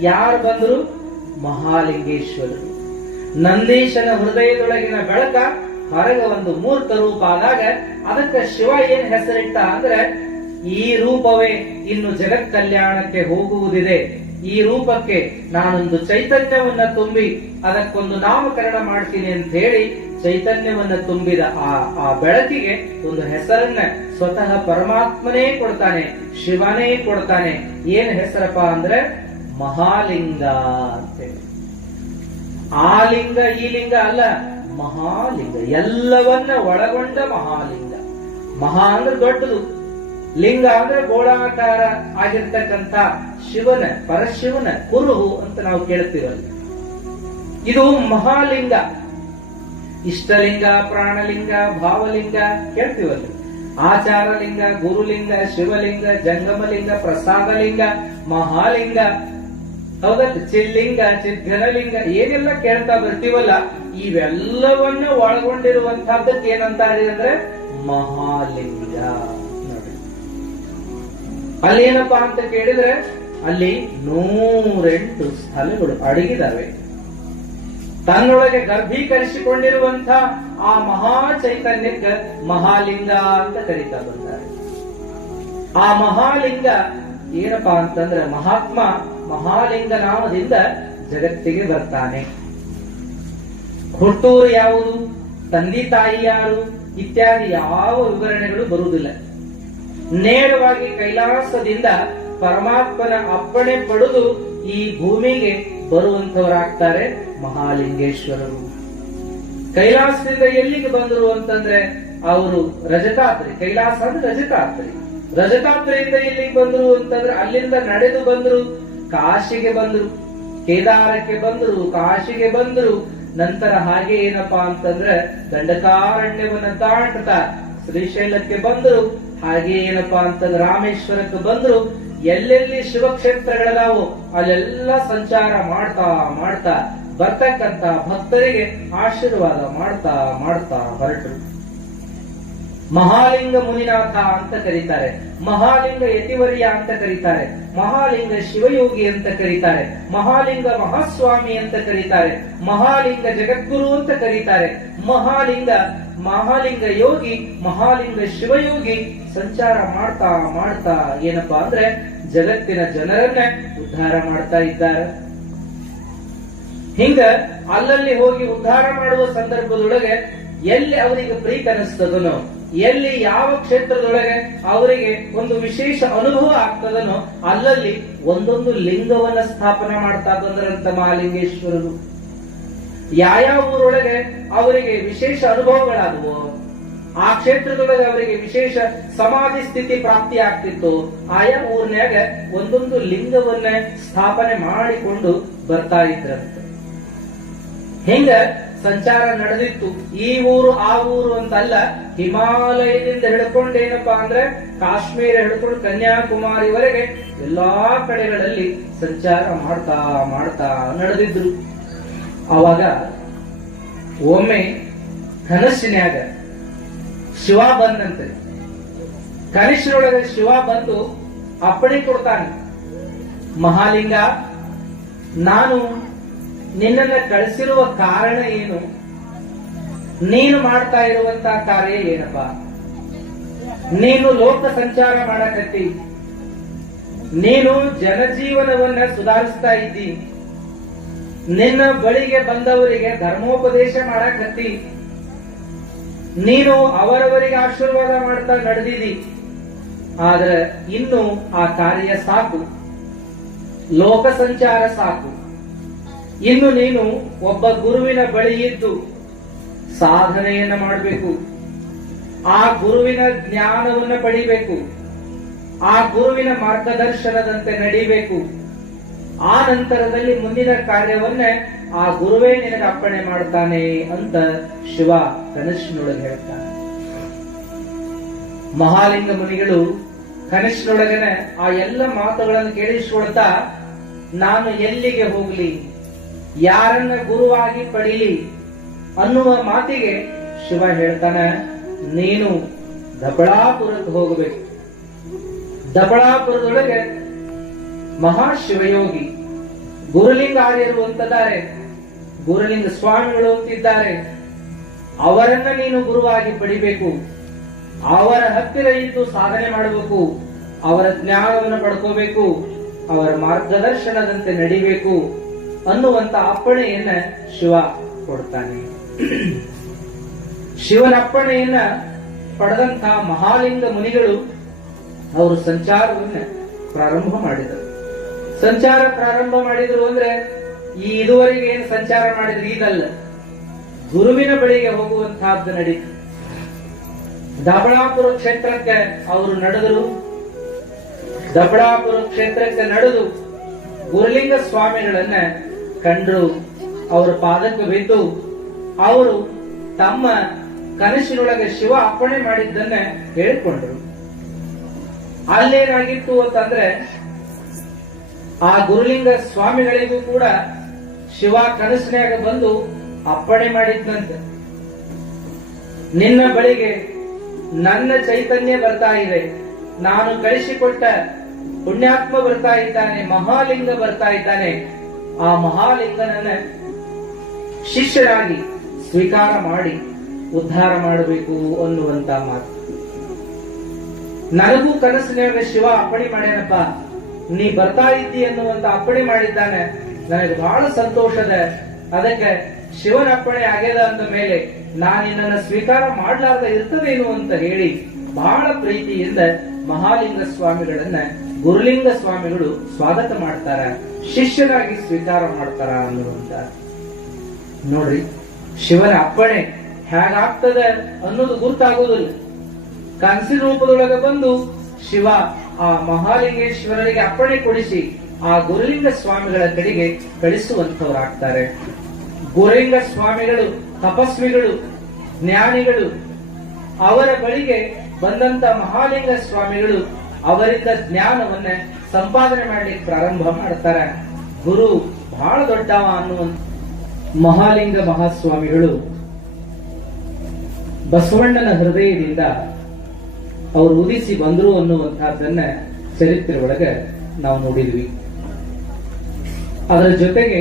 ಯಾರು ಬಂದ್ರು? ಮಹಾಲಿಂಗೇಶ್ವರರು ನಂದೀಶನ ಹೃದಯದೊಳಗಿನ ಬೆಳಕ ಹೊರಗೆ ಒಂದು ಮೂರ್ತ ರೂಪ ಆದಾಗ ಅದಕ್ಕೆ ಶಿವ ಏನ್ ಹೆಸರಿಟ್ಟ ಅಂದ್ರೆ, ಈ ರೂಪವೇ ಇನ್ನು ಜಗತ್ ಕಲ್ಯಾಣಕ್ಕೆ ಹೋಗುವುದಿದೆ. ಈ ರೂಪಕ್ಕೆ ನಾನೊಂದು ಚೈತನ್ಯವನ್ನ ತುಂಬಿ ಅದಕ್ಕೊಂದು ನಾಮಕರಣ ಮಾಡ್ತೀನಿ ಅಂತ ಹೇಳಿ ಚೈತನ್ಯವನ್ನ ತುಂಬಿದ ಆ ಆ ಬೆಳಕಿಗೆ ಒಂದು ಹೆಸರನ್ನ ಸ್ವತಃ ಪರಮಾತ್ಮನೇ ಕೊಡ್ತಾನೆ, ಶಿವನೇ ಕೊಡ್ತಾನೆ. ಏನ್ ಹೆಸರಪ್ಪ ಅಂದ್ರೆ ಮಹಾಲಿಂಗ ಅಂತೇಳಿ. ಆ ಲಿಂಗ, ಈ ಲಿಂಗ ಅಲ್ಲ, ಮಹಾಲಿಂಗ. ಎಲ್ಲವನ್ನ ಒಳಗೊಂಡ ಮಹಾಲಿಂಗ. ಮಹಾ ಅಂದ್ರೆ ದೊಡ್ಡದು. ಲಿಂಗ ಅಂದ್ರೆ ಗೋಳಾಕಾರ ಆಗಿರ್ತಕ್ಕಂಥ ಶಿವನ, ಪರಶಿವನ ಕುರುಹು ಅಂತ ನಾವು ಕೇಳ್ತೀವಲ್ಲ. ಇದು ಮಹಾಲಿಂಗ. ಇಷ್ಟಲಿಂಗ, ಪ್ರಾಣಲಿಂಗ, ಭಾವಲಿಂಗ ಕೇಳ್ತೀವಲ್ಲ. ಆಚಾರಲಿಂಗ, ಗುರುಲಿಂಗ, ಶಿವಲಿಂಗ, ಜಂಗಮಲಿಂಗ, ಪ್ರಸಾದಲಿಂಗ, ಮಹಾಲಿಂಗ. ಹೌದಲ್ಲ ಚಿಲ್ಲಿಂಗ ಚಿದ್ಘನಲಿಂಗ ಏನೆಲ್ಲ ಕೇಳ್ತಾ ಬರ್ತೀವಲ್ಲ, ಇವೆಲ್ಲವನ್ನ ಒಳಗೊಂಡಿರುವಂತಹದ್ದಕ್ಕೆ ಏನಂತಾರೆ ಅಂದ್ರೆ ಮಹಾಲಿಂಗ ಅಲ್ಲಿ ಏನಪ್ಪಾ ಅಂತ ಕೇಳಿದ್ರೆ, ಅಲ್ಲಿ ನೂರೆಂಟು ಸ್ಥಳಗಳು ಅಡಗಿದಾವೆ. ತನ್ನೊಳಗೆ ಗರ್ಭೀಕರಿಸಿಕೊಂಡಿರುವಂತ ಆ ಮಹಾ ಚೈತನ್ಯಕ್ಕೆ ಮಹಾಲಿಂಗ ಅಂತ ಕರೀತಾ ಬಂದ್ದಾರೆ ಆ ಮಹಾಲಿಂಗ ಏನಪ್ಪಾ ಅಂತಂದ್ರೆ ಮಹಾತ್ಮ ಮಹಾಲಿಂಗ ನಾಮದಿಂದ ಜಗತ್ತಿಗೆ ಬರ್ತಾನೆ. ಹುಟ್ಟೂರು ಯಾವುದು? ತಂದೆ ತಾಯಿ ಯಾರು? ಇತ್ಯಾದಿ ಯಾವ ವಿವರಣೆಗಳು ಬರುವುದಿಲ್ಲ. ನೇರವಾಗಿ ಕೈಲಾಸದಿಂದ ಪರಮಾತ್ಮನ ಅಪ್ಪಣೆ ಪಡೆದು ಈ ಭೂಮಿಗೆ ಬರುವಂತವರಾಗ್ತಾರೆ ಮಹಾಲಿಂಗೇಶ್ವರರು. ಕೈಲಾಸದಿಂದ ಎಲ್ಲಿಗೆ ಬಂದರು ಅಂತಂದ್ರೆ ಅವರು ರಜತಾತ್ರಿ, ಕೈಲಾಸ ಅಂದ್ರೆ ರಜತಾತ್ರಿ. ರಜತಾತ್ರಿಯಿಂದ ಎಲ್ಲಿಗೆ ಬಂದರು ಅಂತಂದ್ರೆ ಅಲ್ಲಿಂದ ನಡೆದು ಬಂದರು ಕಾಶಿಗೆ ಬಂದರು, ಕೇದಾರಕ್ಕೆ ಬಂದರು, ಕಾಶಿಗೆ ಬಂದರು. ನಂತರ ಹಾಗೆ ಏನಪ್ಪಾ ಅಂತಂದ್ರೆ ದಂಡಕಾರಣ್ಯವನ್ನ ದಾಟುತ್ತಾ ಶ್ರೀಶೈಲಕ್ಕೆ ಬಂದರು. ಹಾಗೆ ಏನಪ್ಪಾ ಅಂತಂದ್ರೆ ರಾಮೇಶ್ವರಕ್ಕೆ ಬಂದರು. ಎಲ್ಲೆಲ್ಲಿ ಶಿವಕ್ಷೇತ್ರಗಳದಾವು ಅಲ್ಲೆಲ್ಲ ಸಂಚಾರ ಮಾಡ್ತಾ ಮಾಡ್ತಾ ಬರ್ತಕ್ಕಂತ ಭಕ್ತರಿಗೆ ಆಶೀರ್ವಾದ ಮಾಡ್ತಾ ಮಾಡ್ತಾ ಹೊರಟರು. ಮಹಾಲಿಂಗ ಮುನಿನಾಥ ಅಂತ ಕರೀತಾರೆ. ಮಹಾಲಿಂಗ ಯತಿವರ್ಯ ಅಂತ ಕರೀತಾರೆ. ಮಹಾಲಿಂಗ ಶಿವಯೋಗಿ ಅಂತ ಕರೀತಾರೆ. ಮಹಾಲಿಂಗ ಮಹಾಸ್ವಾಮಿ ಅಂತ ಕರೀತಾರೆ. ಮಹಾಲಿಂಗ ಜಗದ್ಗುರು ಅಂತ ಕರೀತಾರೆ. ಮಹಾಲಿಂಗ ಮಹಾಲಿಂಗ ಯೋಗಿ, ಮಹಾಲಿಂಗ ಶಿವಯೋಗಿ ಸಂಚಾರ ಮಾಡ್ತಾ ಮಾಡ್ತಾ ಏನಪ್ಪಾ ಅಂದ್ರೆ ಜಗತ್ತಿನ ಜನರನ್ನ ಉದ್ಧಾರ ಮಾಡ್ತಾ ಇದ್ದಾರೆ. ಹಿಂಗ ಅಲ್ಲಲ್ಲಿ ಹೋಗಿ ಉದ್ಧಾರ ಮಾಡುವ ಸಂದರ್ಭದೊಳಗೆ ಎಲ್ಲಿ ಅವರಿಗೆ ಪ್ರೀತನಿಸ್ತದನೋ ಎಲ್ಲಿ ಯಾವ ಕ್ಷೇತ್ರದೊಳಗೆ ಅವರಿಗೆ ಒಂದು ವಿಶೇಷ ಅನುಭವ ಆಗ್ತದನೋ, ಅಲ್ಲಲ್ಲಿ ಒಂದೊಂದು ಲಿಂಗವನ್ನ ಸ್ಥಾಪನೆ ಮಾಡ್ತಾ ಮಾಲಿಂಗೇಶ್ವರರು ಮಹಾಲಿಂಗೇಶ್ವರರು ಯಾವ ಊರೊಳಗೆ ಅವರಿಗೆ ವಿಶೇಷ ಅನುಭವಗಳಾದವು, ಆ ಕ್ಷೇತ್ರದೊಳಗೆ ಅವರಿಗೆ ವಿಶೇಷ ಸಮಾಧಿ ಸ್ಥಿತಿ ಪ್ರಾಪ್ತಿ ಆಗ್ತಿತ್ತು, ಆಯಾ ಊರಿನಾಗ ಒಂದೊಂದು ಲಿಂಗವನ್ನ ಸ್ಥಾಪನೆ ಮಾಡಿಕೊಂಡು ಬರ್ತಾ ಇದ್ರಂತೆ. ಹಿಂಗ? ಸಂಚಾರ ನಡೆದಿತ್ತು. ಈ ಊರು, ಆ ಊರು ಅಂತಲ್ಲ, ಹಿಮಾಲಯದಿಂದ ಹಿಡ್ಕೊಂಡು ಏನಪ್ಪಾ ಅಂದ್ರೆ ಕಾಶ್ಮೀರ ಹಿಡ್ಕೊಂಡು ಕನ್ಯಾಕುಮಾರಿವರೆಗೆ ಎಲ್ಲಾ ಕಡೆಗಳಲ್ಲಿ ಸಂಚಾರ ಮಾಡ್ತಾ ಮಾಡ್ತಾ ನಡೆದಿದ್ರು. ಅವಾಗ ಒಮ್ಮೆ ಕನಸಿನ್ಯಾಗ ಶಿವ ಬಂದಂತೆ. ಕನಸಿನೊಳಗೆ ಶಿವ ಬಂದು ಅಪ್ಪಣೆ ಕೊಡ್ತಾನೆ. ಮಹಾಲಿಂಗ, ನಾನು ನಿನ್ನನ್ನ ಕಳಿಸಿರುವ ಕಾರಣ ಏನು? ನೀನು ಮಾಡ್ತಾ ಇರುವಂತಹ ಕಾರ್ಯ ಏನಪ್ಪ? ನೀನು ಲೋಕ ಸಂಚಾರ ಮಾಡಕತ್ತಿ. ನೀನು ಜನಜೀವನವನ್ನ ಸುಧಾರಿಸ್ತಾ ಇದ್ದಿ. ನಿನ್ನ ಬಳಿಗೆ ಬಂದವರಿಗೆ ಧರ್ಮೋಪದೇಶ ಮಾಡಕತ್ತಿ. ನೀನು ಅವರವರಿಗೆ ಆಶೀರ್ವಾದ ಮಾಡ್ತಾ ನಡೆದಿದಿ ಆದ್ರೆ ಇನ್ನು ಆ ಕಾರ್ಯ ಸಾಕು. ಲೋಕ ಸಂಚಾರ ಸಾಕು. ಇನ್ನು ನೀನು ಒಬ್ಬ ಗುರುವಿನ ಬಳಿ ಇದ್ದು ಸಾಧನೆಯನ್ನ ಮಾಡಬೇಕು. ಆ ಗುರುವಿನ ಜ್ಞಾನವನ್ನ ಪಡಿಬೇಕು. ಆ ಗುರುವಿನ ಮಾರ್ಗದರ್ಶನದಂತೆ ನಡಿಬೇಕು. ಆ ನಂತರದಲ್ಲಿ ಮುಂದಿನ ಕಾರ್ಯವನ್ನೇ ಆ ಗುರುವೇ ನಿನಗೆ ಅಪ್ಪಣೆ ಮಾಡ್ತಾನೆ ಅಂತ ಶಿವ ಕನಸಿನೊಳಗೆ ಹೇಳ್ತಾನೆ. ಮಹಾಲಿಂಗ ಮುನಿಗಳು ಕನಸಿನೊಳಗನೆ ಆ ಎಲ್ಲ ಮಾತುಗಳನ್ನು ಕೇಳಿಸಿಕೊಳ್ತಾ, ನಾನು ಎಲ್ಲಿಗೆ ಹೋಗ್ಲಿ? ಯಾರನ್ನ ಗುರುವಾಗಿ ಪಡೀಲಿ ಅನ್ನುವ ಮಾತಿಗೆ ಶಿವ ಹೇಳ್ತಾನೆ, ನೀನು ದಬಳಾಪುರಕ್ಕೆ ಹೋಗಬೇಕು. ದಬಳಾಪುರದೊಳಗೆ ಮಹಾಶಿವಯೋಗಿ ಗುರುಲಿಂಗ ಆರ್ಯರು ಅಂತಿದ್ದಾರೆ ಗುರುಲಿಂಗ ಸ್ವಾಮಿಗಳು ಅಂತಿದ್ದಾರೆ. ಅವರನ್ನ ನೀನು ಗುರುವಾಗಿ ಪಡಿಬೇಕು. ಅವರ ಹತ್ತಿರ ಇದ್ದು ಸಾಧನೆ ಮಾಡಬೇಕು. ಅವರ ಜ್ಞಾನವನ್ನು ಪಡ್ಕೋಬೇಕು. ಅವರ ಮಾರ್ಗದರ್ಶನದಂತೆ ನಡಿಬೇಕು. ಅನ್ನುವಂತ ಅಪ್ಪಣೆಯನ್ನ ಶಿವ ಕೊಡ್ತಾನೆ. ಶಿವನ ಅಪ್ಪಣೆಯನ್ನ ಪಡೆದಂತಹ ಮಹಾಲಿಂಗ ಮುನಿಗಳು ಅವರು ಸಂಚಾರವನ್ನ ಪ್ರಾರಂಭ ಮಾಡಿದರು. ಸಂಚಾರ ಪ್ರಾರಂಭ ಮಾಡಿದ್ರು ಅಂದ್ರೆ ಈ ಇದುವರೆಗೆ ಏನು ಸಂಚಾರ ಮಾಡಿದ್ರು ಈಗಲ್ಲ. ಗುರುವಿನ ಬಳಿಗೆ ಹೋಗುವಂತಹದ್ದು ನಡೀತು. ದಬಳಾಪುರ ಕ್ಷೇತ್ರಕ್ಕೆ ಅವರು ನಡೆದರು. ದಬಳಾಪುರ ಕ್ಷೇತ್ರಕ್ಕೆ ನಡೆದು ಗುರುಲಿಂಗ ಸ್ವಾಮಿಗಳನ್ನ ಕಂಡ್ರು. ಅವರ ಪಾದಕ್ಕೆ ಬಿದ್ದು ಅವರು ತಮ್ಮ ಕನಸಿನೊಳಗೆ ಶಿವ ಅಪ್ಪಣೆ ಮಾಡಿದ್ದನ್ನ ಹೇಳಿಕೊಂಡ್ರು. ಅಲ್ಲೇನಾಗಿತ್ತು ಅಂತಂದ್ರೆ, ಆ ಗುರುಲಿಂಗ ಸ್ವಾಮಿಗಳಿಗೂ ಕೂಡ ಶಿವ ಕನಸಿನಾಗ ಬಂದು ಅಪ್ಪಣೆ ಮಾಡಿದ್ದಂತೆ ನಿನ್ನ ಬಳಿಗೆ ನನ್ನ ಚೈತನ್ಯ ಬರ್ತಾ ಇದೆ. ನಾನು ಕಳಿಸಿಕೊಟ್ಟ ಪುಣ್ಯಾತ್ಮ ಬರ್ತಾ ಇದ್ದಾನೆ, ಮಹಾಲಿಂಗ ಬರ್ತಾ ಇದ್ದಾನೆ. ಆ ಮಹಾಲಿಂಗನನ್ನ ಶಿಷ್ಯರಾಗಿ ಸ್ವೀಕಾರ ಮಾಡಿ ಉದ್ಧಾರ ಮಾಡಬೇಕು ಅನ್ನುವಂತ ಮಾತು. ನನಗೂ ಕನಸಿನಾಗ ಶಿವ, ಅಪ್ಪಣೆ ಮಾಡ್ಯಾನಪ್ಪ. ನೀ ಬರ್ತಾ ಇದ್ದಿ ಅನ್ನುವಂತ ಅಪ್ಪಣೆ ಮಾಡಿದ್ದಾನೆ. ನನಗೆ ಬಹಳ ಸಂತೋಷದ ಅದಕ್ಕೆ ಶಿವನ ಅಪ್ಪಣೆ ಆಗ್ಯದ ಅಂದ ಮೇಲೆ ನಾನು ನಿನ್ನನ್ನು ಸ್ವೀಕಾರ ಮಾಡ್ಲಾರ್ದ ಇರ್ತದೇನು ಅಂತ ಹೇಳಿ ಬಹಳ ಪ್ರೀತಿಯಿಂದ ಮಹಾಲಿಂಗ ಸ್ವಾಮಿಗಳನ್ನ ಗುರುಲಿಂಗ ಸ್ವಾಮಿಗಳು ಸ್ವಾಗತ ಮಾಡ್ತಾರ, ಶಿಷ್ಯರಾಗಿ ಸ್ವೀಕಾರ ಮಾಡ್ತಾರ ಅನ್ನುವಂತ. ನೋಡ್ರಿ, ಶಿವನ ಅಪ್ಪಣೆ ಹೇಗಾಗ್ತದ ಅನ್ನೋದು ಗುರುತಾಗೋದಿಲ್ಲ. ಕನಸಿನ ರೂಪದೊಳಗೆ ಬಂದು ಶಿವ ಆ ಮಹಾಲಿಂಗೇಶ್ವರರಿಗೆ ಅಪ್ಪಣೆ ಕೊಡಿಸಿ ಆ ಗುರುಲಿಂಗ ಸ್ವಾಮಿಗಳ ಕಡೆಗೆ ಕಳಿಸುವಂತವರಾಗ್ತಾರೆ ಗುರುಲಿಂಗ ಸ್ವಾಮಿಗಳು, ತಪಸ್ವಿಗಳು, ಜ್ಞಾನಿಗಳು ಅವರ ಬಳಿಗೆ ಬಂದಂತ ಮಹಾಲಿಂಗ ಸ್ವಾಮಿಗಳು ಅವರಿಂದ ಜ್ಞಾನವನ್ನ ಸಂಪಾದನೆ ಮಾಡ್ಲಿಕ್ಕೆ ಪ್ರಾರಂಭ ಮಾಡ್ತಾರೆ. ಗುರು ಬಹಳ ದೊಡ್ಡವ ಅನ್ನುವಂತ ಮಹಾಲಿಂಗ ಮಹಾಸ್ವಾಮಿಗಳು ಬಸವಣ್ಣನ ಹೃದಯದಿಂದ ಅವರು ಉದಿಸಿ ಬಂದರು ಅನ್ನುವಂತಹದ್ದನ್ನ ಚರಿತ್ರೆ ಒಳಗೆ ನಾವು ನೋಡಿದ್ವಿ. ಅದರ ಜೊತೆಗೆ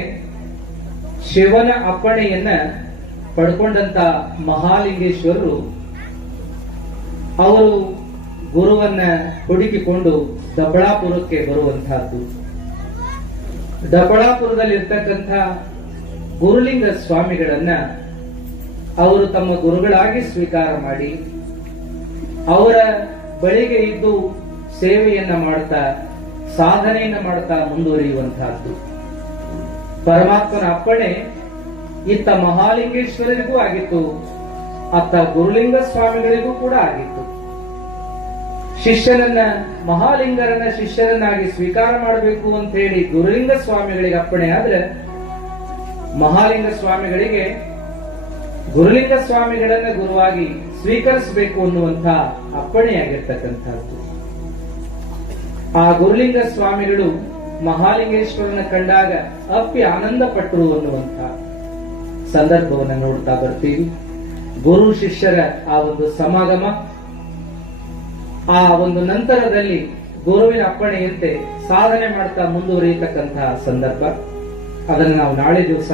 ಶಿವನ ಅಪ್ಪಣೆಯನ್ನ ಪಡ್ಕೊಂಡಂತ ಮಹಾಲಿಂಗೇಶ್ವರರು ಅವರು ಗುರುವನ್ನ ಹುಡುಕಿಕೊಂಡು ದಬ್ಬಳಾಪುರಕ್ಕೆ ಬರುವಂತಹದ್ದು ದಬ್ಬಳಾಪುರದಲ್ಲಿರ್ತಕ್ಕಂಥ ಗುರುಲಿಂಗ ಸ್ವಾಮಿಗಳನ್ನ ಅವರು ತಮ್ಮ ಗುರುಗಳಾಗಿ ಸ್ವೀಕಾರ ಮಾಡಿ, ಅವರ ಬಳಿಗೆ ಇದ್ದು ಸೇವೆಯನ್ನ ಮಾಡ್ತಾ, ಸಾಧನೆಯನ್ನ ಮಾಡ್ತಾ ಮುಂದುವರಿಯುವಂತಹದ್ದು ಪರಮಾತ್ಮನ ಅಪ್ಪಣೆ ಇತ್ತ ಮಹಾಲಿಂಗೇಶ್ವರರಿಗೂ ಆಗಿತ್ತು, ಅತ್ತ ಗುರುಲಿಂಗ ಸ್ವಾಮಿಗಳಿಗೂ ಕೂಡ ಆಗಿತ್ತು. ಶಿಷ್ಯನನ್ನ ಮಹಾಲಿಂಗರನ್ನ ಶಿಷ್ಯರನ್ನಾಗಿ ಸ್ವೀಕಾರ ಮಾಡಬೇಕು ಅಂತ ಹೇಳಿ ಗುರುಲಿಂಗ ಸ್ವಾಮಿಗಳಿಗೆ ಅಪ್ಪಣೆ ಆದ್ರೆ ಮಹಾಲಿಂಗ ಸ್ವಾಮಿಗಳಿಗೆ ಗುರುಲಿಂಗ ಸ್ವಾಮಿಗಳನ್ನ ಗುರುವಾಗಿ ಸ್ವೀಕರಿಸಬೇಕು ಅನ್ನುವಂತ ಅಪ್ಪಣೆಯಾಗಿರ್ತಕ್ಕಂಥದ್ದು ಆ ಗುರುಲಿಂಗ ಸ್ವಾಮಿಗಳು ಮಹಾಲಿಂಗೇಶ್ವರನ ಕಂಡಾಗ ಅಪ್ಪಿ ಆನಂದ ಪಟ್ಟರು ಅನ್ನುವಂತ ಸಂದರ್ಭವನ್ನು ನೋಡ್ತಾ ಬರ್ತೀವಿ. ಗುರು ಶಿಷ್ಯರ ಆ ಒಂದು ಸಮಾಗಮ ಆ ಒಂದು ನಂತರದಲ್ಲಿ ಗುರುವಿನ ಅಪ್ಪಣೆಯಂತೆ ಸಾಧನೆ ಮಾಡ್ತಾ ಮುಂದುವರಿಯತಕ್ಕಂತಹ ಸಂದರ್ಭ. ಅದನ್ನು ನಾವು ನಾಳೆ ದಿವಸ